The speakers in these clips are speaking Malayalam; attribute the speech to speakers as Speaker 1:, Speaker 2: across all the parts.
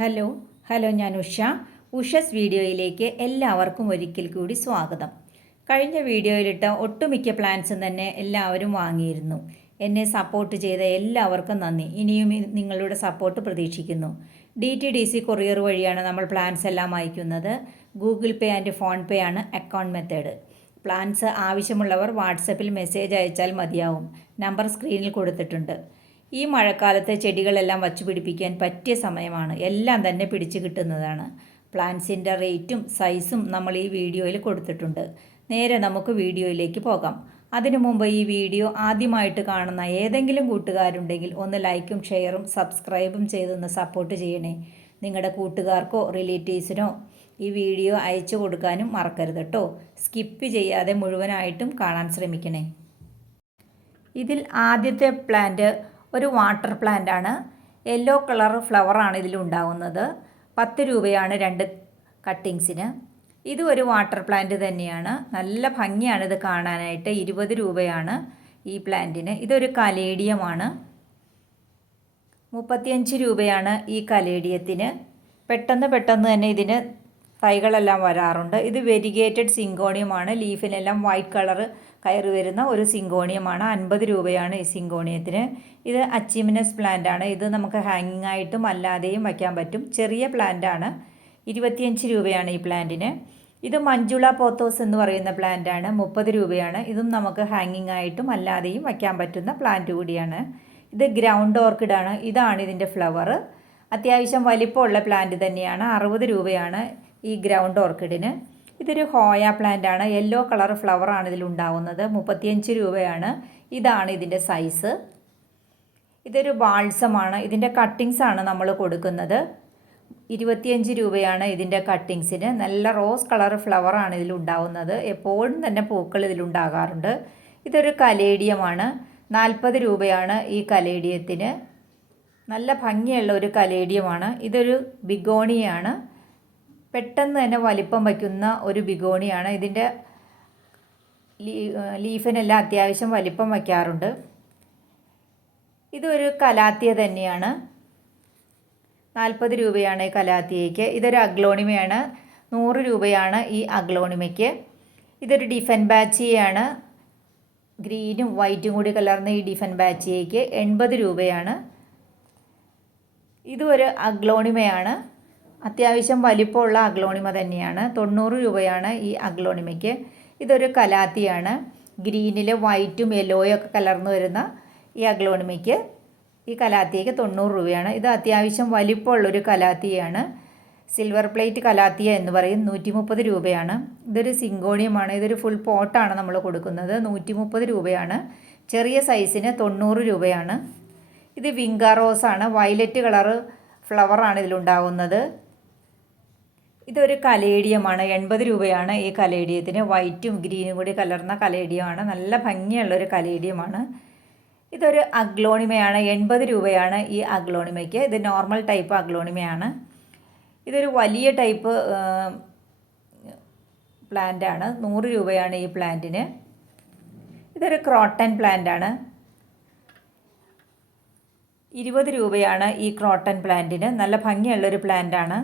Speaker 1: ഹലോ ഹലോ ഞാൻ ഉഷ. ഉഷസ് വീഡിയോയിലേക്ക് എല്ലാവർക്കും ഒരിക്കൽ കൂടി സ്വാഗതം. കഴിഞ്ഞ വീഡിയോയിലിട്ട ഒട്ടുമിക്ക പ്ലാൻസും തന്നെ എല്ലാവരും വാങ്ങിയിരുന്നു. എന്നെ സപ്പോർട്ട് ചെയ്ത എല്ലാവർക്കും നന്ദി. ഇനിയും നിങ്ങളുടെ സപ്പോർട്ട് പ്രതീക്ഷിക്കുന്നു. D T D C courier വഴിയാണ് നമ്മൾ പ്ലാൻസ് എല്ലാം അയക്കുന്നത്. Google Pay and PhonePe ആണ് അക്കൗണ്ട് മെത്തേഡ്. പ്ലാൻസ് ആവശ്യമുള്ളവർ വാട്സപ്പിൽ മെസ്സേജ് അയച്ചാൽ മതിയാവും. നമ്പർ സ്ക്രീനിൽ കൊടുത്തിട്ടുണ്ട്. ഈ മഴക്കാലത്ത് ചെടികളെല്ലാം വച്ചു പിടിപ്പിക്കാൻ പറ്റിയ സമയമാണ് എല്ലാം തന്നെ പിടിച്ചു കിട്ടുന്നതാണ്. പ്ലാന്റ്സിന്റെ റേറ്റും സൈസും നമ്മൾ ഈ വീഡിയോയിൽ കൊടുത്തിട്ടുണ്ട്. നേരെ നമുക്ക് വീഡിയോയിലേക്ക് പോകാം. അതിനു മുമ്പ് ഈ വീഡിയോ ആദ്യമായിട്ട് കാണുന്ന ഏതെങ്കിലും കൂട്ടുകാരുണ്ടെങ്കിൽ ഒന്ന് ലൈക്കും ഷെയറും സബ്സ്ക്രൈബും ചെയ്തൊന്ന് സപ്പോർട്ട് ചെയ്യണേ. നിങ്ങളുടെ കൂട്ടുകാർക്കോ റിലേറ്റീവ്സിനോ ഈ വീഡിയോ അയച്ചു കൊടുക്കാനും മറക്കരുത് കേട്ടോ. സ്കിപ്പ് ചെയ്യാതെ മുഴുവനായിട്ടും കാണാൻ ശ്രമിക്കണേ. ഇതിൽ ആദ്യത്തെ പ്ലാന്റ് ഒരു വാട്ടർ പ്ലാന്റ് ആണ് യെല്ലോ കളർ ഫ്ലവറാണ് ഇതിലുണ്ടാവുന്നത്. പത്ത് രൂപയാണ് രണ്ട് കട്ടിങ്സിന്. ഇത് ഒരു വാട്ടർ പ്ലാന്റ് തന്നെയാണ്. നല്ല ഭംഗിയാണ് ഇത് കാണാനായിട്ട്. ഇരുപത് രൂപയാണ് ഈ പ്ലാന്റിന്. ഇതൊരു കലേഡിയമാണ്. മുപ്പത്തിയഞ്ച് രൂപയാണ് ഈ കലേഡിയത്തിന്. പെട്ടെന്ന് പെട്ടെന്ന് തന്നെ ഇതിന് തൈകളെല്ലാം വരാറുണ്ട്. ഇത് വെരിഗേറ്റഡ് സിങ്കോണിയമാണ്. ലീഫിനെല്ലാം വൈറ്റ് കളർ കയറി വരുന്ന ഒരു സിങ്കോണിയമാണ്. അൻപത് രൂപയാണ് ഈ സിങ്കോണിയത്തിന്. ഇത് അച്ചീവ്നെസ് പ്ലാന്റ് ആണ്. ഇത് നമുക്ക് ഹാങ്ങിങ് ആയിട്ടും അല്ലാതെയും വയ്ക്കാൻ പറ്റും. ചെറിയ പ്ലാന്റ് ആണ്. ഇരുപത്തിയഞ്ച് രൂപയാണ് ഈ പ്ലാന്റിന് ഇത് മഞ്ജുള പോത്തോസ് എന്ന് പറയുന്ന പ്ലാന്റ് ആണ്. മുപ്പത് രൂപയാണ്. ഇതും നമുക്ക് ഹാങ്ങിങ് ആയിട്ടും അല്ലാതെയും വയ്ക്കാൻ പറ്റുന്ന പ്ലാന്റ് കൂടിയാണ്. ഇത് ഗ്രൗണ്ട് ഓർക്കിഡ് ആണ്. ഇതാണ് ഇതിന്റെ ഫ്ലവർ അത്യാവശ്യം വലിപ്പമുള്ള പ്ലാന്റ് തന്നെയാണ്. അറുപത് രൂപയാണ് ഈ ഗ്രൗണ്ട് ഓർക്കിഡിന് ഇതൊരു ഹോയ പ്ലാന്റ് ആണ്. യെല്ലോ കളർ ഫ്ലവർ ആണ് ഇതിലുണ്ടാവുന്നത് മുപ്പത്തിയഞ്ച് രൂപയാണ്. ഇതാണ് ഇതിന്റെ സൈസ് ഇതൊരു ബാൾസമാണ് ഇതിന്റെ ആണ് നമ്മൾ കൊടുക്കുന്നത്. ഇരുപത്തിയഞ്ച് രൂപയാണ് ഇതിന്റെ കട്ടിങ്സിന് നല്ല റോസ് കളർ ഫ്ലവർ ഫ്ലവറാണ് ഇതിലുണ്ടാവുന്നത് എപ്പോഴും തന്നെ പൂക്കൾ ഇതിലുണ്ടാകാറുണ്ട് ഇതൊരു കലേഡിയമാണ് നാൽപ്പത് രൂപയാണ് ഈ കലേഡിയത്തിന്. നല്ല ഭംഗിയുള്ള ഒരു കലേഡിയമാണ് ഇതൊരു ബിഗോണിയാണ്. പെട്ടെന്ന് തന്നെ വലിപ്പം വയ്ക്കുന്ന ഒരു ബിഗോണിയാണ്. ഇതിന്റെ ലീ- ലീഫിനെല്ലാം അത്യാവശ്യം വലിപ്പം വയ്ക്കാറുണ്ട്. ഇതൊരു കലാത്തിയ തന്നെയാണ്. നാൽപ്പത് രൂപയാണ് ഈ കലാത്തിയയ്ക്ക്. ഇതൊരു അഗ്ലോണിമയാണ്. നൂറ് രൂപയാണ് ഈ അഗ്ലോണിമയ്ക്ക്. ഇതൊരു ഡിഫൻ ബാച്ചിയാണ്. ഗ്രീനും വൈറ്റും കൂടി കലർന്ന ഈ ഡിഫൻ ബാച്ചിയയ്ക്ക് എൺപത് രൂപയാണ്. ഇതും ഒരു അഗ്ലോണിമയാണ്. അത്യാവശ്യം വലിപ്പമുള്ള അഗ്ലോണിമ തന്നെയാണ്. തൊണ്ണൂറ് രൂപയാണ് ഈ അഗ്ലോണിമയ്ക്ക്. ഇതൊരു കലാത്തിയാണ്. ഗ്രീനിൽ വൈറ്റും യെല്ലോയും ഒക്കെ കലർന്നു വരുന്ന ഈ അഗ്ലോണിമയ്ക്ക് ഈ കലാത്തിയയ്ക്ക് തൊണ്ണൂറ് രൂപയാണ്. ഇത് അത്യാവശ്യം വലിപ്പമുള്ളൊരു കലാത്തിയാണ്. സിൽവർ പ്ലേറ്റ് കലാത്തിയ എന്ന് പറയും. നൂറ്റി മുപ്പത് രൂപയാണ്. ഇതൊരു സിങ്കോണിയമാണ്. ഇതൊരു ഫുൾ പോട്ടാണ് നമ്മൾ കൊടുക്കുന്നത്. നൂറ്റി മുപ്പത് രൂപയാണ്. ചെറിയ സൈസിന് തൊണ്ണൂറ് രൂപയാണ്. ഇത് വിങ്കാ റോസാണ്. വയലറ്റ് കളറ് ഫ്ലവറാണ് ഇതിലുണ്ടാകുന്നത് ഇതൊരു കലേഡിയമാണ്. എൺപത് രൂപയാണ് ഈ കലേഡിയത്തിന്. വൈറ്റും ഗ്രീനും കൂടി കലർന്ന കലേഡിയമാണ്. നല്ല ഭംഗിയുള്ളൊരു കലേഡിയമാണ്. ഇതൊരു അഗ്ലോണിമയാണ്. എൺപത് രൂപയാണ് ഈ അഗ്ലോണിമയ്ക്ക്. ഇത് നോർമൽ ടൈപ്പ് അഗ്ലോണിമയാണ്. ഇതൊരു വലിയ ടൈപ്പ് പ്ലാന്റ് ആണ് നൂറ് രൂപയാണ് ഈ പ്ലാന്റിന്. ഇതൊരു ക്രോട്ടൻ പ്ലാന്റ് ആണ് ഇരുപത് രൂപയാണ് ഈ ക്രോട്ടൻ പ്ലാന്റിന്. നല്ല ഭംഗിയുള്ളൊരു പ്ലാന്റ് ആണ്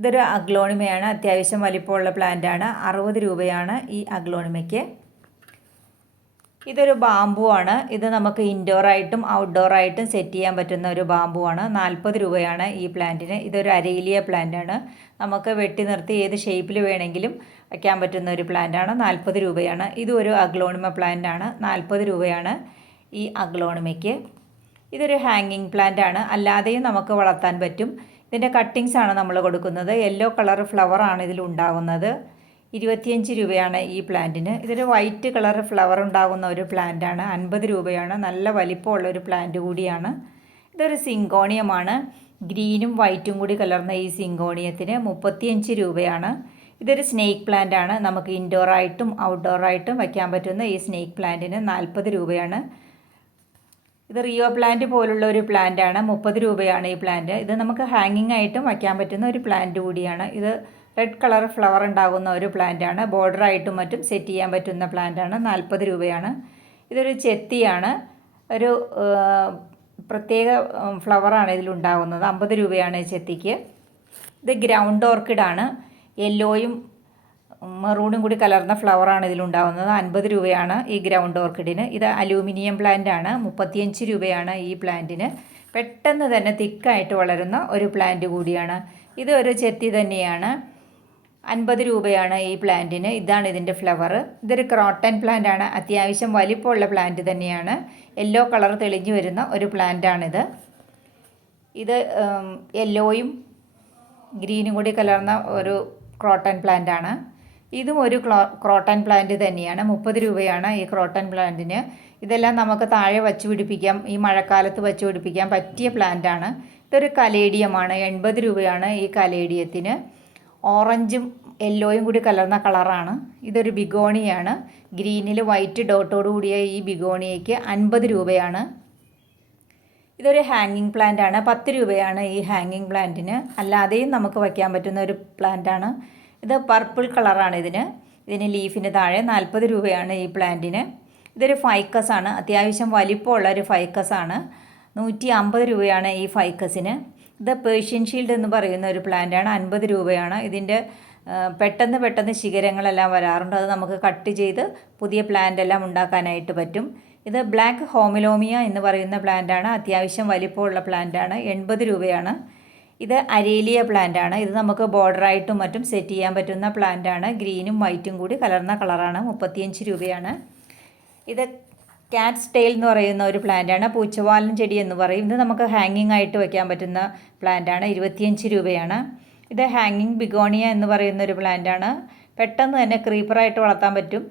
Speaker 1: ഇതൊരു അഗ്ലോണിമയാണ്. അത്യാവശ്യം വലിപ്പമുള്ള പ്ലാന്റ് ആണ് അറുപത് രൂപയാണ് ഈ അഗ്ലോണിമയ്ക്ക്. ഇതൊരു ബാമ്പു ആണ് ഇത് നമുക്ക് ഇൻഡോറായിട്ടും ഔട്ട്ഡോറായിട്ടും സെറ്റ് ചെയ്യാൻ പറ്റുന്ന ഒരു ബാമ്പു ആണ് നാൽപ്പത് രൂപയാണ് ഈ പ്ലാന്റിന്. ഇതൊരു അരയിലിയ പ്ലാന്റ് ആണ് നമുക്ക് വെട്ടി നിർത്തി ഏത് ഷേപ്പിൽ വേണമെങ്കിലും വയ്ക്കാൻ പറ്റുന്ന ഒരു പ്ലാന്റ് ആണ് നാൽപ്പത് രൂപയാണ്. ഇതും ഒരു അഗ്ലോണിമ പ്ലാന്റ് ആണ് നാൽപ്പത് രൂപയാണ് ഈ അഗ്ലോണിമയ്ക്ക്. ഇതൊരു ഹാങ്ങിങ് പ്ലാന്റ് ആണ് അല്ലാതെയും നമുക്ക് വളർത്താൻ പറ്റും. ഇതിന്റെ കട്ടിങ്സ് ആണ് നമ്മൾ കൊടുക്കുന്നത്. യെല്ലോ കളർ ഫ്ലവർ ആണ് ഇതിൽ ഉണ്ടാകുന്നത് ഇരുപത്തിയഞ്ച് രൂപയാണ് ഈ പ്ലാന്റിന്. ഇതൊരു വൈറ്റ് കളർ ഫ്ലവർ ഉണ്ടാകുന്ന ഒരു പ്ലാന്റ് ആണ്. അൻപത് രൂപയാണ്. നല്ല വലിപ്പമുള്ള ഒരു പ്ലാന്റ് കൂടിയാണ്. ഇതൊരു സിങ്കോണിയമാണ്. ഗ്രീനും വൈറ്റും കൂടി കലർന്ന ഈ സിങ്കോണിയത്തിന് മുപ്പത്തിയഞ്ച് രൂപയാണ്. ഇതൊരു സ്നേക്ക് പ്ലാന്റ് ആണ്. നമുക്ക് ഇൻഡോറായിട്ടും ഔട്ട്ഡോറായിട്ടും വയ്ക്കാൻ പറ്റുന്ന ഈ സ്നേക്ക് പ്ലാന്റിന് നാൽപ്പത് രൂപയാണ്. ഇത് റിയോ പ്ലാന്റ് പോലുള്ള ഒരു പ്ലാന്റ് ആണ്. മുപ്പത് രൂപയാണ് ഈ പ്ലാന്റ് ഇത് നമുക്ക് ഹാങ്ങിങ് ആയിട്ടും വയ്ക്കാൻ പറ്റുന്ന ഒരു പ്ലാന്റ് കൂടിയാണ്. ഇത് റെഡ് കളർ ഫ്ലവർ ഉണ്ടാകുന്ന ഒരു പ്ലാന്റ് ആണ്. ബോർഡർ ആയിട്ടും മറ്റും സെറ്റ് ചെയ്യാൻ പറ്റുന്ന പ്ലാന്റ് ആണ്. നാൽപ്പത് രൂപയാണ്. ഇതൊരു ചെത്തിയാണ്. ഒരു പ്രത്യേക ഫ്ലവറാണ് ഇതിലുണ്ടാകുന്നത് അമ്പത് രൂപയാണ് ചെത്തിക്ക്. ഇത് ഗ്രൗണ്ട് ഓർക്കിഡാണ് യെല്ലോയും മെറൂണും കൂടി കലർന്ന ഫ്ലവറാണ് ഇതിലുണ്ടാവുന്നത്. അൻപത് രൂപയാണ് ഈ ഗ്രൗണ്ട് ഓർക്കിഡിന് ഇത് അലൂമിനിയം പ്ലാന്റ് ആണ്. മുപ്പത്തിയഞ്ച് രൂപയാണ് ഈ പ്ലാന്റിന് പെട്ടെന്ന് തന്നെ തിക്കായിട്ട് വളരുന്ന ഒരു പ്ലാന്റ് കൂടിയാണ്. ഇത് ഒരു ചെത്തി തന്നെയാണ്. അൻപത് രൂപയാണ് ഈ പ്ലാന്റിന് ഇതാണ് ഇതിന്റെ ഫ്ലവർ ഇതൊരു ക്രോട്ടൻ പ്ലാന്റ് ആണ്. അത്യാവശ്യം വലിപ്പമുള്ള പ്ലാന്റ് തന്നെയാണ്. യെല്ലോ കളർ തെളിഞ്ഞു വരുന്ന ഒരു പ്ലാന്റാണിത് ഇത് യെല്ലോയും ഗ്രീനും കൂടി കലർന്ന ഒരു ക്രോട്ടൻ പ്ലാന്റ് ആണ്. ഇതും ഒരു ക്രോട്ടൺ പ്ലാന്റ് തന്നെയാണ്. മുപ്പത് രൂപയാണ് ഈ ക്രോട്ടൺ പ്ലാന്റിന്. ഇതെല്ലാം നമുക്ക് താഴെ വച്ച് പിടിപ്പിക്കാം. ഈ മഴക്കാലത്ത് വച്ച് പിടിപ്പിക്കാൻ പറ്റിയ പ്ലാന്റാണ് ഇതൊരു കലേഡിയമാണ്. എൺപത് രൂപയാണ് ഈ കലേഡിയത്തിന്. ഓറഞ്ചും യെല്ലോയും കൂടി കലർന്ന കളറാണ്. ഇതൊരു ബിഗോണിയാണ്. ഗ്രീനിൽ വൈറ്റ് ഡോട്ടോട് കൂടിയ ഈ ബിഗോണിയയ്ക്ക് അൻപത് രൂപയാണ്. ഇതൊരു ഹാങ്ങിങ് പ്ലാന്റ് ആണ്. പത്ത് രൂപയാണ് ഈ ഹാങ്ങിങ് പ്ലാന്റിന് അല്ലാതെയും നമുക്ക് വയ്ക്കാൻ പറ്റുന്ന ഒരു പ്ലാന്റ് ആണ്. ഇത് പർപ്പിൾ കളറാണ് ഇതിന്. ഇതിന് ലീഫിന് താഴെ നാൽപ്പത് രൂപയാണ് ഈ പ്ലാന്റിന് ഇതൊരു ഫൈക്കസ് ആണ്. അത്യാവശ്യം വലിപ്പമുള്ള ഒരു ഫൈക്കസ് ആണ്. നൂറ്റി അമ്പത് രൂപയാണ് ഈ ഫൈക്കസിന് ഇത് പേർഷ്യൻ ഷീൽഡ് എന്ന് പറയുന്ന ഒരു പ്ലാന്റ് ആണ്. അൻപത് രൂപയാണ്. ഇതിന്റെ പെട്ടെന്ന് പെട്ടെന്ന് ശിഖരങ്ങളെല്ലാം വരാറുണ്ട്. അത് നമുക്ക് കട്ട് ചെയ്ത് പുതിയ പ്ലാന്റ് എല്ലാം ഉണ്ടാക്കാനായിട്ട് പറ്റും. ഇത് ബ്ലാക്ക് ഹോമിലോമിയ എന്ന് പറയുന്ന പ്ലാന്റ് ആണ്. അത്യാവശ്യം വലിപ്പമുള്ള പ്ലാന്റ് ആണ്. എൺപത് രൂപയാണ്. ഇത് അരേലിയ പ്ലാന്റ് ആണ്. ഇത് നമുക്ക് ബോർഡറായിട്ടും മറ്റും സെറ്റ് ചെയ്യാൻ പറ്റുന്ന പ്ലാന്റ് ആണ്. ഗ്രീനും വൈറ്റും കൂടി കലർന്ന കളറാണ് മുപ്പത്തിയഞ്ച് രൂപയാണ്. ഇത് കാറ്റ് ടെയിൽ എന്ന് പറയുന്ന ഒരു പ്ലാന്റ് ആണ്. പൂച്ചവാലൻ ചെടി എന്ന് പറയും. ഇത് നമുക്ക് ഹാങ്ങിങ് ആയിട്ട് വയ്ക്കാൻ പറ്റുന്ന പ്ലാന്റ് ആണ്. ഇരുപത്തിയഞ്ച് രൂപയാണ്. ഇത് ഹാങ്ങിങ് ബിഗോണിയ എന്ന് പറയുന്ന ഒരു പ്ലാന്റ് ആണ്. പെട്ടെന്ന് തന്നെ ക്രീപ്പറായിട്ട് വളർത്താൻ പറ്റും.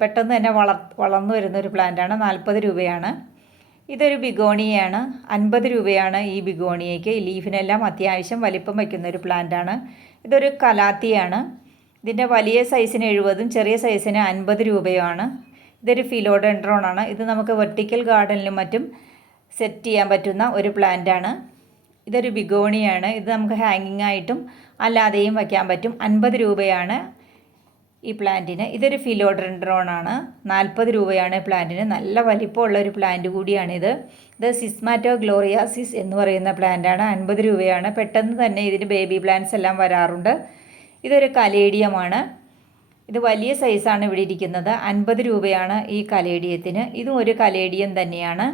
Speaker 1: പെട്ടെന്ന് തന്നെ വളർ വളർന്നു വരുന്ന ഒരു പ്ലാന്റ് ആണ്. നാൽപ്പത് രൂപയാണ്. ഇതൊരു ബിഗോണിയാണ്. അൻപത് രൂപയാണ് ഈ ബിഗോണിയയ്ക്ക്. ലീഫിനെല്ലാം അത്യാവശ്യം വലിപ്പം വയ്ക്കുന്ന ഒരു പ്ലാന്റാണ് ഇതൊരു കലാത്തിയാണ്. ഇതിന്റെ വലിയ സൈസിന് എഴുപതും ചെറിയ സൈസിന് അൻപത് രൂപയുമാണ്. ഇതൊരു ഫിലോഡെൻഡ്രോണാണ് ഇത് നമുക്ക് വെർട്ടിക്കൽ ഗാർഡനിലും മറ്റും സെറ്റ് ചെയ്യാൻ പറ്റുന്ന ഒരു പ്ലാന്റാണ് ഇതൊരു ബിഗോണിയാണ്. ഇത് നമുക്ക് ഹാങ്ങിങ് ആയിട്ടും അല്ലാതെയും വയ്ക്കാൻ പറ്റും. അൻപത് രൂപയാണ് ഈ പ്ലാന്റിന്. ഇതൊരു ഫിലോഡ്രൻഡ്രോൺ ആണ് നാൽപ്പത് രൂപയാണ് പ്ലാന്റിന്. നല്ല വലിപ്പമുള്ള ഒരു പ്ലാന്റ് കൂടിയാണിത്. ഇത് സിസ്മാറ്റോ ഗ്ലോറിയാസിസ് എന്ന് പറയുന്ന പ്ലാന്റാണ്. അൻപത് രൂപയാണ്. പെട്ടെന്ന് തന്നെ ഇതിന് ബേബി പ്ലാന്റ്സ് എല്ലാം വരാറുണ്ട്. ഇതൊരു കലേഡിയമാണ്. ഇത് വലിയ സൈസാണ് ഇവിടെ ഇരിക്കുന്നത്. അൻപത് രൂപയാണ് ഈ കലേഡിയത്തിന്. ഇതും ഒരു കലേഡിയം തന്നെയാണ്.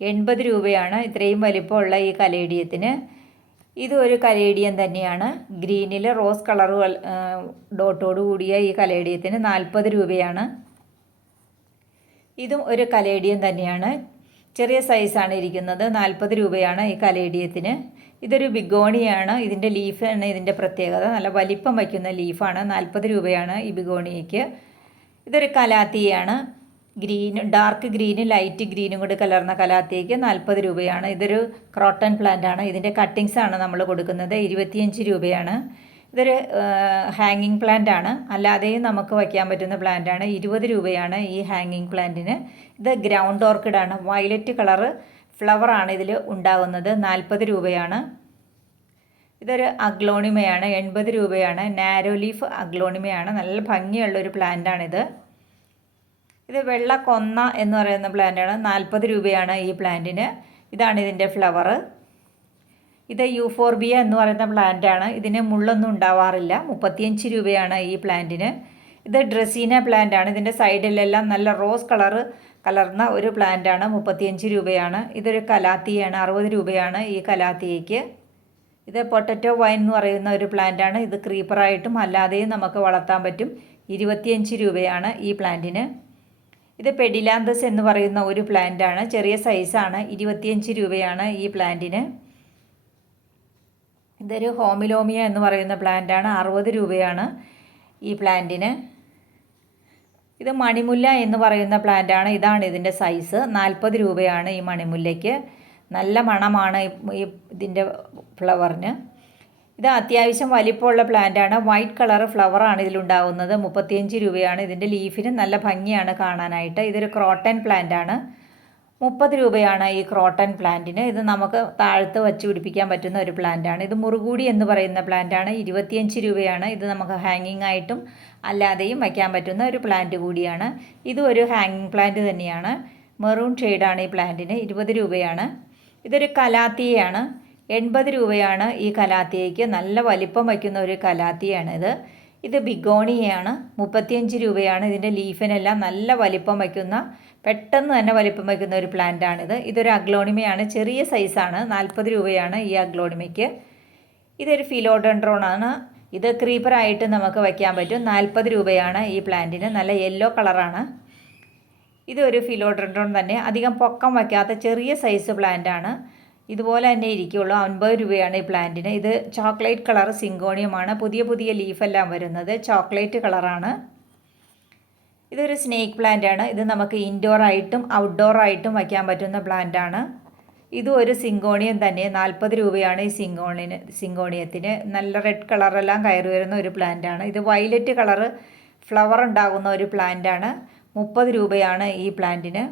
Speaker 1: എൺപത് രൂപയാണ്. ഇത്രയും വലിപ്പമുള്ള ഈ കലേഡിയത്തിന്. ഇതും ഒരു കലേഡിയം തന്നെയാണ്. ഗ്രീനിൽ റോസ് കളർ ഡോട്ടോട് കൂടിയ ഈ കലേഡിയത്തിന് നാൽപ്പത് രൂപയാണ്. ഇതും ഒരു കലേഡിയം തന്നെയാണ്. ചെറിയ സൈസാണ് ഇരിക്കുന്നത്. നാൽപ്പത് രൂപയാണ് ഈ കലേഡിയത്തിന്. ഇതൊരു ബിഗോണിയാണ്. ഇതിന്റെ ലീഫാണ് ഇതിന്റെ പ്രത്യേകത. നല്ല വലിപ്പം വയ്ക്കുന്ന ലീഫാണ്. നാൽപ്പത് രൂപയാണ് ഈ ബിഗോണിയയ്ക്ക്. ഇതൊരു കലാത്തിയാണ്. ഗ്രീൻ ഡാർക്ക് ഗ്രീനും ലൈറ്റ് ഗ്രീനും കൂടി കലർന്ന കലാത്തേക്ക് നാൽപ്പത് രൂപയാണ്. ഇതൊരു ക്രോട്ടൺ പ്ലാന്റ് ആണ്. ഇതിന്റെ കട്ടിങ്സ് ആണ് നമ്മൾ കൊടുക്കുന്നത്. ഇരുപത്തിയഞ്ച് രൂപയാണ്. ഇതൊരു ഹാങ്ങിങ് പ്ലാന്റ് ആണ്. അല്ലാതെയും നമുക്ക് വയ്ക്കാൻ പറ്റുന്ന പ്ലാന്റ് ആണ്. ഇരുപത് രൂപയാണ് ഈ ഹാങ്ങിങ് പ്ലാന്റിന് ഇത് ഗ്രൗണ്ട് ഓർക്കിഡാണ് വയലറ്റ് കളറ് ഫ്ലവറാണ് ഇതിൽ ഉണ്ടാകുന്നത് നാൽപ്പത് രൂപയാണ്. ഇതൊരു അഗ്ലോണിമയാണ്. എൺപത് രൂപയാണ്. നാരോ ലീഫ് അഗ്ലോണിമയാണ്. നല്ല ഭംഗിയുള്ള ഒരു പ്ലാന്റാണിത് ഇത് വെള്ള കൊന്ന എന്ന് പറയുന്ന പ്ലാന്റാണ് നാൽപ്പത് രൂപയാണ് ഈ പ്ലാന്റിന് ഇതാണ് ഇതിന്റെ ഫ്ലവർ ഇത് യൂഫോർബിയ എന്ന് പറയുന്ന പ്ലാന്റാണ് ഇതിന് മുള്ളൊന്നും ഉണ്ടാവാറില്ല. മുപ്പത്തിയഞ്ച് രൂപയാണ് ഈ പ്ലാന്റിന് ഇത് ഡ്രസീന പ്ലാന്റാണ് ഇതിന്റെ സൈഡിലെല്ലാം നല്ല റോസ് കളറ് കലർന്ന ഒരു പ്ലാന്റാണ് മുപ്പത്തിയഞ്ച് രൂപയാണ്. ഇതൊരു കലാത്തിയാണ്. അറുപത് രൂപയാണ് ഈ കലാത്തിയയ്ക്ക്. ഇത് പൊട്ടറ്റോ വൈൻ എന്ന് പറയുന്ന ഒരു പ്ലാന്റാണ് ഇത് ക്രീപ്പറായിട്ടും അല്ലാതെയും നമുക്ക് വളർത്താൻ പറ്റും. ഇരുപത്തിയഞ്ച് രൂപയാണ് ഈ പ്ലാന്റിന് ഇത് പെഡിലാന്തസ് എന്ന് പറയുന്ന ഒരു പ്ലാന്റാണ് ചെറിയ സൈസാണ് ഇരുപത്തിയഞ്ച് രൂപയാണ് ഈ പ്ലാന്റിന് ഇതൊരു ഹോമിലോമിയ എന്ന് പറയുന്ന പ്ലാന്റാണ് അറുപത് രൂപയാണ് ഈ പ്ലാന്റിന് ഇത് മണിമുല്ല എന്ന് പറയുന്ന പ്ലാന്റാണ് ഇതാണ് ഇതിന്റെ സൈസ് നാൽപ്പത് രൂപയാണ് ഈ മണിമുല്ലയ്ക്ക്. നല്ല മണമാണ് ഈ ഇതിന്റെ ഫ്ലവറിന് ഇത് അത്യാവശ്യം വലിപ്പമുള്ള ആണ് വൈറ്റ് കളർ ഫ്ലവർ ഫ്ലവറാണ് ഇതിലുണ്ടാകുന്നത് മുപ്പത്തിയഞ്ച് രൂപയാണ്. ഇതിന്റെ ലീഫിന് നല്ല ഭംഗിയാണ് കാണാനായിട്ട്. ഇതൊരു ക്രോട്ടൺ ആണ് മുപ്പത് രൂപയാണ് ഈ ക്രോട്ടൻ പ്ലാന്റിന്. ഇത് നമുക്ക് താഴത്ത് വച്ച് പിടിപ്പിക്കാൻ പറ്റുന്ന ഒരു പ്ലാന്റാണ്. ഇത് മുറുകൂടി എന്ന് പറയുന്ന പ്ലാന്റ് ആണ് ഇരുപത്തിയഞ്ച് രൂപയാണ്. ഇത് നമുക്ക് ഹാങ്ങിങ് ആയിട്ടും അല്ലാതെയും വയ്ക്കാൻ പറ്റുന്ന ഒരു പ്ലാന്റ് കൂടിയാണ്. ഇതും ഒരു ഹാങ്ങിങ് പ്ലാന്റ് തന്നെയാണ്. മെറൂൺ ഷെയ്ഡാണ് ഈ പ്ലാന്റിന്. ഇരുപത് രൂപയാണ്. ഇതൊരു കലാത്തിയാണ് എൺപത് രൂപയാണ് ഈ കലാത്തിയയ്ക്ക്. നല്ല വലിപ്പം വയ്ക്കുന്ന ഒരു കലാത്തിയാണിത്. ഇത് ഇത് ബിഗോണിയാണ് മുപ്പത്തിയഞ്ച് രൂപയാണ് ഇതിന്റെ ലീഫിനെല്ലാം നല്ല വലിപ്പം വയ്ക്കുന്ന പെട്ടെന്ന് തന്നെ വലിപ്പം വയ്ക്കുന്ന ഒരു പ്ലാന്റാണിത്. ഇതൊരു അഗ്ലോണിമയാണ്. ചെറിയ സൈസാണ്. നാൽപ്പത് രൂപയാണ് ഈ അഗ്ലോണിമയ്ക്ക്. ഇതൊരു ഫിലോഡൻഡ്രോൺ ആണ് ഇത് ക്രീപ്പറായിട്ട് നമുക്ക് വയ്ക്കാൻ പറ്റും. നാൽപ്പത് രൂപയാണ് ഈ പ്ലാന്റിന്. നല്ല യെല്ലോ കളറാണ്. ഇതൊരു ഫിലോഡൻഡ്രോൺ തന്നെ. അധികം പൊക്കം വയ്ക്കാത്ത ചെറിയ സൈസ് പ്ലാന്റ് ആണ് ഇതുപോലെ തന്നെ ഇരിക്കുള്ളൂ. അൻപത് രൂപയാണ് ഈ പ്ലാന്റിന്. ഇത് ചോക്ലേറ്റ് കളർ സിങ്കോണിയമാണ്. പുതിയ പുതിയ ലീഫെല്ലാം വരുന്നത്. ചോക്ലേറ്റ് കളറാണ്. ഇതൊരു സ്നേക്ക് പ്ലാന്റ് ആണ്. ഇത് നമുക്ക് ഇൻഡോർ ആയിട്ടും ഔട്ട്ഡോർ ആയിട്ടും വയ്ക്കാൻ പറ്റുന്ന പ്ലാന്റ് ആണ്. ഇതും ഒരു സിങ്കോണിയം തന്നെ. നാൽപ്പത് രൂപയാണ് ഈ സിങ്കോണിന് സിങ്കോണിയത്തിന്. നല്ല റെഡ് കളറെല്ലാം കയറി വരുന്ന ഒരു പ്ലാന്റ് ആണ്. ഇത് വയലറ്റ് കളറ് ഫ്ലവർ ഉണ്ടാകുന്ന ഒരു പ്ലാന്റ് ആണ്. മുപ്പത് രൂപയാണ് ഈ പ്ലാന്റിന്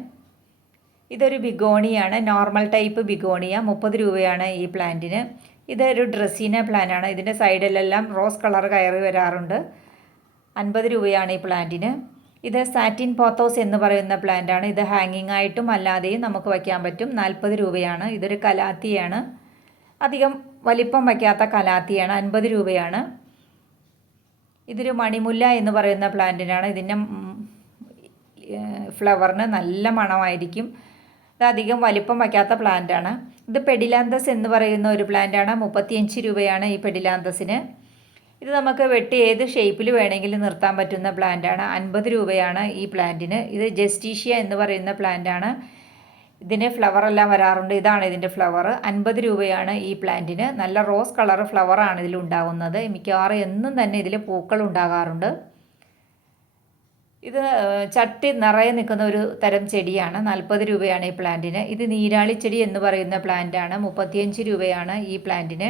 Speaker 1: ഇതൊരു ബിഗോണിയാണ് നോർമൽ ടൈപ്പ് ബിഗോണിയ മുപ്പത് രൂപയാണ് ഈ പ്ലാന്റിന്. ഇതൊരു ഡ്രസ്സീന പ്ലാന്റാണ് ഇതിന്റെ സൈഡിലെല്ലാം റോസ് കളർ കയറി വരാറുണ്ട്. അൻപത് രൂപയാണ് ഈ പ്ലാന്റിന്. ഇത് സാറ്റിൻ പോത്തോസ് എന്ന് പറയുന്ന പ്ലാന്റാണ്. ഇത് ഹാങ്ങിങ് ആയിട്ടും അല്ലാതെയും നമുക്ക് വയ്ക്കാൻ പറ്റും. നാൽപ്പത് രൂപയാണ്. ഇതൊരു കലാത്തിയാണ്. അധികം വലിപ്പം വയ്ക്കാത്ത കലാത്തിയാണ്. അൻപത് രൂപയാണ്. ഇതൊരു മണിമുല്ല എന്ന് പറയുന്ന പ്ലാന്റിനാണ്. ഇതിന്റെ ഫ്ലവറിന് നല്ല മണമായിരിക്കും. ഇത് അധികം വലിപ്പം വയ്ക്കാത്ത പ്ലാന്റാണ് ഇത് പെഡിലാന്തസ് എന്ന് പറയുന്ന ഒരു പ്ലാന്റാണ് മുപ്പത്തിയഞ്ച് രൂപയാണ് ഈ പെഡിലാന്തസിന് ഇത് നമുക്ക് വെട്ടി ഏത് ഷേപ്പിൽ വേണമെങ്കിലും നിർത്താൻ പറ്റുന്ന പ്ലാന്റാണ് അൻപത് രൂപയാണ് ഈ പ്ലാന്റിന് ഇത് ജസ്റ്റീഷ്യ എന്ന് പറയുന്ന പ്ലാന്റാണ് ഇതിന് ഫ്ലവർ എല്ലാം വരാറുണ്ട്. ഇതാണ് ഇതിന്റെ ഫ്ലവർ അൻപത് രൂപയാണ് ഈ പ്ലാന്റിന് നല്ല റോസ് കളർ ഫ്ലവറാണ് ഇതിൽ ഉണ്ടാകുന്നത് മിക്കവാറും എന്നും തന്നെ ഇതിൽ പൂക്കൾ ഉണ്ടാകാറുണ്ട്. ഇത് ചട്ടി നിറയെ നിൽക്കുന്ന ഒരു തരം ചെടിയാണ്. നാൽപ്പത് രൂപയാണ് ഈ പ്ലാന്റിന്. ഇത് നീരാളി ചെടി എന്ന് പറയുന്ന പ്ലാന്റാണ്. മുപ്പത്തിയഞ്ച് രൂപയാണ് ഈ പ്ലാന്റിന്.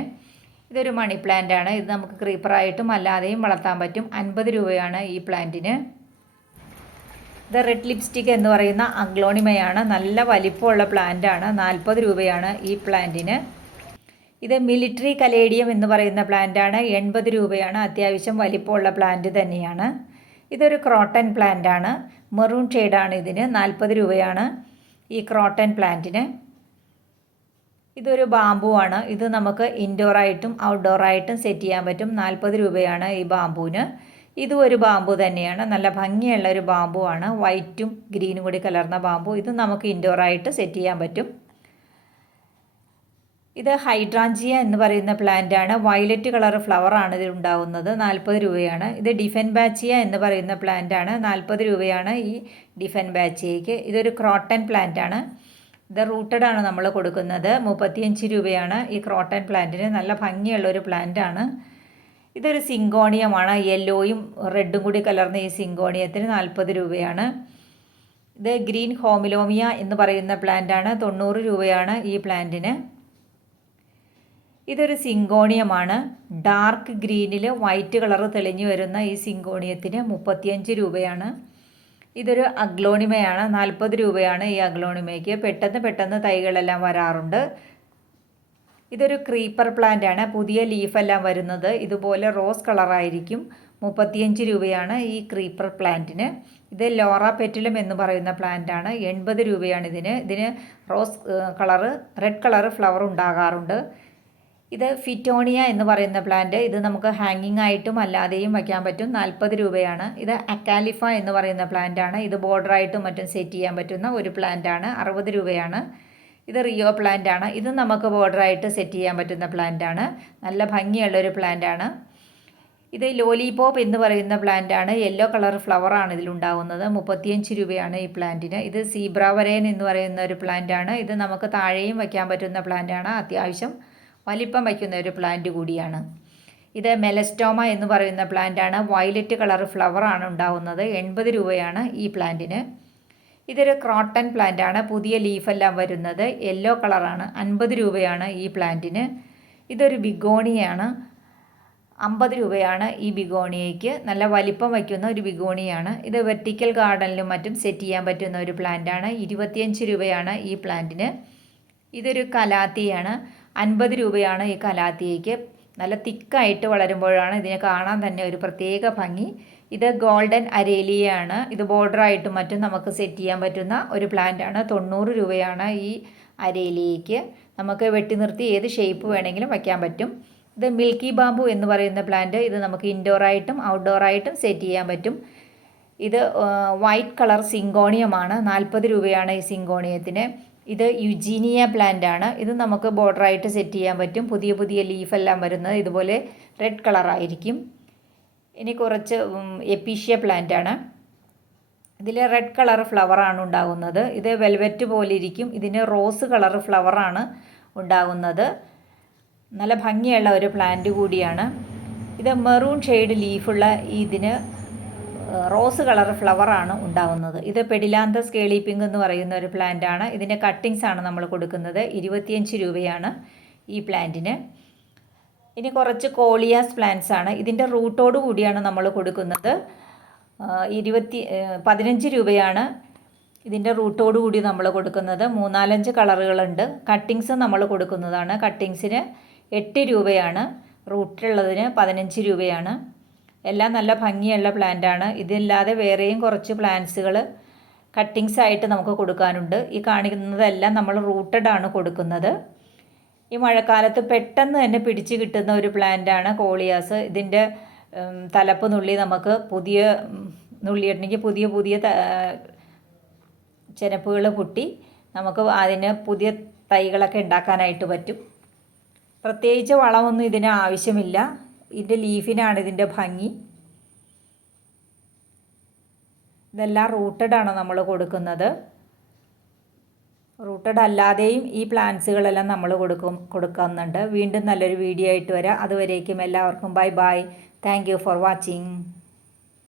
Speaker 1: ഇതൊരു മണി പ്ലാന്റ് ആണ് ഇത് നമുക്ക് ക്രീപ്പറായിട്ടും അല്ലാതെയും വളർത്താൻ പറ്റും. അൻപത് രൂപയാണ് ഈ പ്ലാന്റിന്. ഇത് റെഡ് ലിപ്സ്റ്റിക് എന്ന് പറയുന്ന അഗ്ലോണിമയാണ്. നല്ല വലിപ്പമുള്ള പ്ലാന്റ് ആണ് നാൽപ്പത് രൂപയാണ് ഈ പ്ലാന്റിന്. ഇത് മിലിറ്ററി കലേഡിയം എന്ന് പറയുന്ന പ്ലാന്റ് ആണ് എൺപത് രൂപയാണ്. അത്യാവശ്യം വലിപ്പമുള്ള പ്ലാന്റ് തന്നെയാണ്. ഇതൊരു ക്രോട്ടൻ പ്ലാന്റ് ആണ്. മെറൂൺ ഷെയ്ഡാണ് ഇതിന്. നാൽപ്പത് രൂപയാണ് ഈ ക്രോട്ടൻ പ്ലാന്റിന് ഇതൊരു ബാമ്പു ആണ്. ഇത് നമുക്ക് ഇൻഡോറായിട്ടും ഔട്ട്ഡോറായിട്ടും സെറ്റ് ചെയ്യാൻ പറ്റും. നാൽപ്പത് രൂപയാണ് ഈ ബാമ്പുവിന് ഇതും ഒരു ബാമ്പു തന്നെയാണ്. നല്ല ഭംഗിയുള്ള ഒരു ബാമ്പു ആണ്. വൈറ്റും ഗ്രീനും കൂടി കലർന്ന ബാമ്പു ഇത് നമുക്ക് ഇൻഡോറായിട്ട് സെറ്റ് ചെയ്യാൻ പറ്റും. ഇത് ഹൈഡ്രാഞ്ചിയ എന്ന് പറയുന്ന പ്ലാന്റ് ആണ്. വയലറ്റ് കളർ ഫ്ലവർ ആണ് ഇതിൽ ഉണ്ടാവുന്നത്. നാൽപ്പത് രൂപയാണ്. ഇത് ഡിഫൻ ബാച്ചിയ എന്ന് പറയുന്ന പ്ലാന്റ് ആണ്. നാൽപ്പത് രൂപയാണ് ഈ ഡിഫൻ ബാച്ചിയയ്ക്ക് ഇതൊരു ക്രോട്ടൻ പ്ലാന്റ് ആണ്. ഇത് റൂട്ടഡ് ആണ് നമ്മൾ കൊടുക്കുന്നത്. മുപ്പത്തിയഞ്ച് രൂപയാണ് ഈ ക്രോട്ടൻ പ്ലാന്റിന് നല്ല ഭംഗിയുള്ള ഒരു പ്ലാന്റ് ആണ്. ഇതൊരു സിങ്കോണിയമാണ്. യെല്ലോയും റെഡും കൂടി കലർന്ന ഈ സിങ്കോണിയത്തിന് നാൽപ്പത് രൂപയാണ്. ഇത് ഗ്രീൻ ഹോമിലോമിയ എന്ന് പറയുന്ന പ്ലാന്റ് ആണ്. തൊണ്ണൂറ് രൂപയാണ് ഈ പ്ലാന്റിന് ഇതൊരു സിങ്കോണിയമാണ്. ഡാർക്ക് ഗ്രീനിൽ വൈറ്റ് കളർ തെളിഞ്ഞു വരുന്ന ഈ സിങ്കോണിയത്തിന് മുപ്പത്തിയഞ്ച് രൂപയാണ്. ഇതൊരു അഗ്ലോണിമയാണ്. നാൽപ്പത് രൂപയാണ് ഈ അഗ്ലോണിമയ്ക്ക്. പെട്ടെന്ന് പെട്ടെന്ന് തൈകളെല്ലാം വരാറുണ്ട്. ഇതൊരു ക്രീപ്പർ പ്ലാന്റ് ആണ് പുതിയ ലീഫെല്ലാം വരുന്നത്. ഇതുപോലെ റോസ് കളറായിരിക്കും. മുപ്പത്തിയഞ്ച് രൂപയാണ് ഈ ക്രീപ്പർ പ്ലാന്റിന്. ഇത് ലോറ പെറ്റിലും എന്ന് പറയുന്ന പ്ലാന്റ് ആണ് എൺപത് രൂപയാണ് ഇതിന്. ഇതിന് rose colour red colour flower ഉണ്ടാകാറുണ്ട്. ഇത് ഫിറ്റോണിയ എന്ന് പറയുന്ന പ്ലാന്റ് ഇത് നമുക്ക് ഹാങ്ങിങ് ആയിട്ടും അല്ലാതെയും വയ്ക്കാൻ പറ്റും. നാൽപ്പത് രൂപയാണ്. ഇത് അക്കാലിഫ എന്ന് പറയുന്ന പ്ലാന്റ് ആണ്. ഇത് ബോർഡറായിട്ടും മറ്റും സെറ്റ് ചെയ്യാൻ പറ്റുന്ന ഒരു പ്ലാന്റ് ആണ്. അറുപത് രൂപയാണ്. ഇത് റിയോ പ്ലാന്റ് ആണ്. ഇത് നമുക്ക് ബോർഡറായിട്ട് സെറ്റ് ചെയ്യാൻ പറ്റുന്ന പ്ലാന്റ് ആണ്. നല്ല ഭംഗിയുള്ള ഒരു പ്ലാന്റ് ആണ്. ഇത് ലോലിപോപ്പ് എന്ന് പറയുന്ന പ്ലാന്റ് ആണ്. യെല്ലോ കളർ ഫ്ലവർ ആണ് ഇതിലുണ്ടാകുന്നത് മുപ്പത്തിയഞ്ച് രൂപയാണ് ഈ പ്ലാന്റിന് ഇത് സീബ്രാവരേൻ എന്ന് പറയുന്ന ഒരു പ്ലാന്റ് ആണ്. ഇത് നമുക്ക് താഴെയും വയ്ക്കാൻ പറ്റുന്ന പ്ലാന്റ് ആണ്. അത്യാവശ്യം വലിപ്പം വയ്ക്കുന്ന ഒരു പ്ലാന്റ് കൂടിയാണ്. ഇത് മെലസ്റ്റോമ എന്ന് പറയുന്ന പ്ലാന്റാണ് വയലറ്റ് കളർ ഫ്ലവറാണ് ഉണ്ടാവുന്നത്. എൺപത് രൂപയാണ് ഈ പ്ലാന്റിന് ഇതൊരു ക്രോട്ടൺ പ്ലാന്റാണ് പുതിയ ലീഫെല്ലാം വരുന്നത്. യെല്ലോ കളറാണ് അൻപത് രൂപയാണ് ഈ പ്ലാന്റിന് ഇതൊരു ബിഗോണിയാണ്. അമ്പത് രൂപയാണ് ഈ ബിഗോണിയയ്ക്ക്. നല്ല വലിപ്പം വയ്ക്കുന്ന ഒരു ബിഗോണിയാണ്. ഇത് വെർട്ടിക്കൽ ഗാർഡനിലും മറ്റും സെറ്റ് ചെയ്യാൻ പറ്റുന്ന ഒരു പ്ലാന്റാണ് ഇരുപത്തിയഞ്ച് രൂപയാണ് ഈ പ്ലാന്റിന് ഇതൊരു കലാത്തിയാണ്. അൻപത് രൂപയാണ് ഈ കലാത്തിയയ്ക്ക് നല്ല തിക്കായിട്ട് വളരുമ്പോഴാണ് ഇതിനെ കാണാൻ തന്നെ ഒരു പ്രത്യേക ഭംഗി. ഇത് ഗോൾഡൻ അരേലിയാണ് ഇത് ബോർഡറായിട്ടും മറ്റും നമുക്ക് സെറ്റ് ചെയ്യാൻ പറ്റുന്ന ഒരു പ്ലാന്റ് ആണ്. തൊണ്ണൂറ് രൂപയാണ് ഈ അരേലിയയ്ക്ക് നമുക്ക് വെട്ടി നിർത്തി ഏത് ഷേപ്പ് വേണമെങ്കിലും വയ്ക്കാൻ പറ്റും. ഇത് മിൽക്കി ബാമ്പു എന്ന് പറയുന്ന പ്ലാന്റ് ഇത് നമുക്ക് ഇൻഡോറായിട്ടും ഔട്ട്ഡോറായിട്ടും സെറ്റ് ചെയ്യാൻ പറ്റും. ഇത് വൈറ്റ് കളർ സിങ്കോണിയമാണ്. നാൽപ്പത് രൂപയാണ് ഈ സിങ്കോണിയത്തിന്. ഇത് യുജീനിയ പ്ലാന്റ് ആണ്. ഇത് നമുക്ക് ബോർഡറായിട്ട് സെറ്റ് ചെയ്യാൻ പറ്റും. പുതിയ പുതിയ ലീഫെല്ലാം വരുന്നത് ഇതുപോലെ റെഡ് കളറായിരിക്കും ഇനി കുറച്ച് എപ്പീഷ്യ പ്ലാന്റ് ആണ്. ഇതിൽ റെഡ് കളർ ഫ്ലവറാണ് ഉണ്ടാകുന്നത്. ഇത് വെൽവെറ്റ് പോലെ ഇരിക്കും. ഇതിന് റോസ് കളർ ഫ്ലവറാണ് ഉണ്ടാകുന്നത്. നല്ല ഭംഗിയുള്ള ഒരു പ്ലാന്റ് കൂടിയാണ്. ഇത് മെറൂൺ ഷെയ്ഡ് ലീഫുള്ള ഇതിന് റോസ് കളർ ഫ്ലവറാണ് ഉണ്ടാവുന്നത്. ഇത് പെഡിലാന്തസ് സ്കേളി പിങ്ക് എന്ന് പറയുന്ന ഒരു പ്ലാന്റ് ആണ്. ഇതിന്റെ കട്ടിങ്സ് ആണ് നമ്മൾ കൊടുക്കുന്നത്. ഇരുപത്തിയഞ്ച് രൂപയാണ് ഈ പ്ലാന്റിന് ഇനി കുറച്ച് കോളിയാസ് പ്ലാന്റ്സ് ആണ്. ഇതിന്റെ റൂട്ടോട് കൂടിയാണ് നമ്മൾ കൊടുക്കുന്നത്. ഇരുപത്തി പതിനഞ്ച് രൂപയാണ് ഇതിന്റെ റൂട്ടോട് കൂടി നമ്മൾ കൊടുക്കുന്നത്. മൂന്നാലഞ്ച് കളറുകളുണ്ട് കട്ടിങ്സ് നമ്മൾ കൊടുക്കുന്നതാണ്. കട്ടിങ്സിന് എട്ട് രൂപയാണ്. റൂട്ടുള്ളതിന് പതിനഞ്ച് രൂപയാണ്. എല്ലാം നല്ല ഭംഗിയുള്ള പ്ലാന്റാണ് ഇതില്ലാതെ വേറെയും കുറച്ച് പ്ലാന്റ്സുകൾ കട്ടിങ്സ് ആയിട്ട് നമുക്ക് കൊടുക്കാനുണ്ട്. ഈ കാണിക്കുന്നതെല്ലാം നമ്മൾ റൂട്ടഡ് ആണ് കൊടുക്കുന്നത്. ഈ മഴക്കാലത്ത് പെട്ടെന്ന് തന്നെ പിടിച്ചു കിട്ടുന്ന ഒരു പ്ലാന്റാണ് കോളിയാസ് ഇതിന്റെ തലപ്പ് നുള്ളി നമുക്ക് പുതിയ നുള്ളിയിട്ടുണ്ടെങ്കിൽ പുതിയ പുതിയ ചെനപ്പുകൾ പൊട്ടി നമുക്ക് അതിന് പുതിയ തൈകളൊക്കെ ഉണ്ടാക്കാനായിട്ട് പറ്റും. പ്രത്യേകിച്ച് വളമൊന്നും ഇതിന് ആവശ്യമില്ല. ഇതിന്റെ ലീഫിനാണ് ഇതിന്റെ ഭംഗി. ഇതെല്ലാം റൂട്ടഡ് ആണ് നമ്മൾ കൊടുക്കുന്നത്. റൂട്ടഡ് അല്ലാതെയും ഈ പ്ലാന്റ്സുകളെല്ലാം നമ്മൾ കൊടുക്കും കൊടുക്കുന്നുണ്ട്. വീണ്ടും നല്ലൊരു വീഡിയോ ആയിട്ട് വരാം. അതുവരേക്കും എല്ലാവർക്കും bye bye thank for watching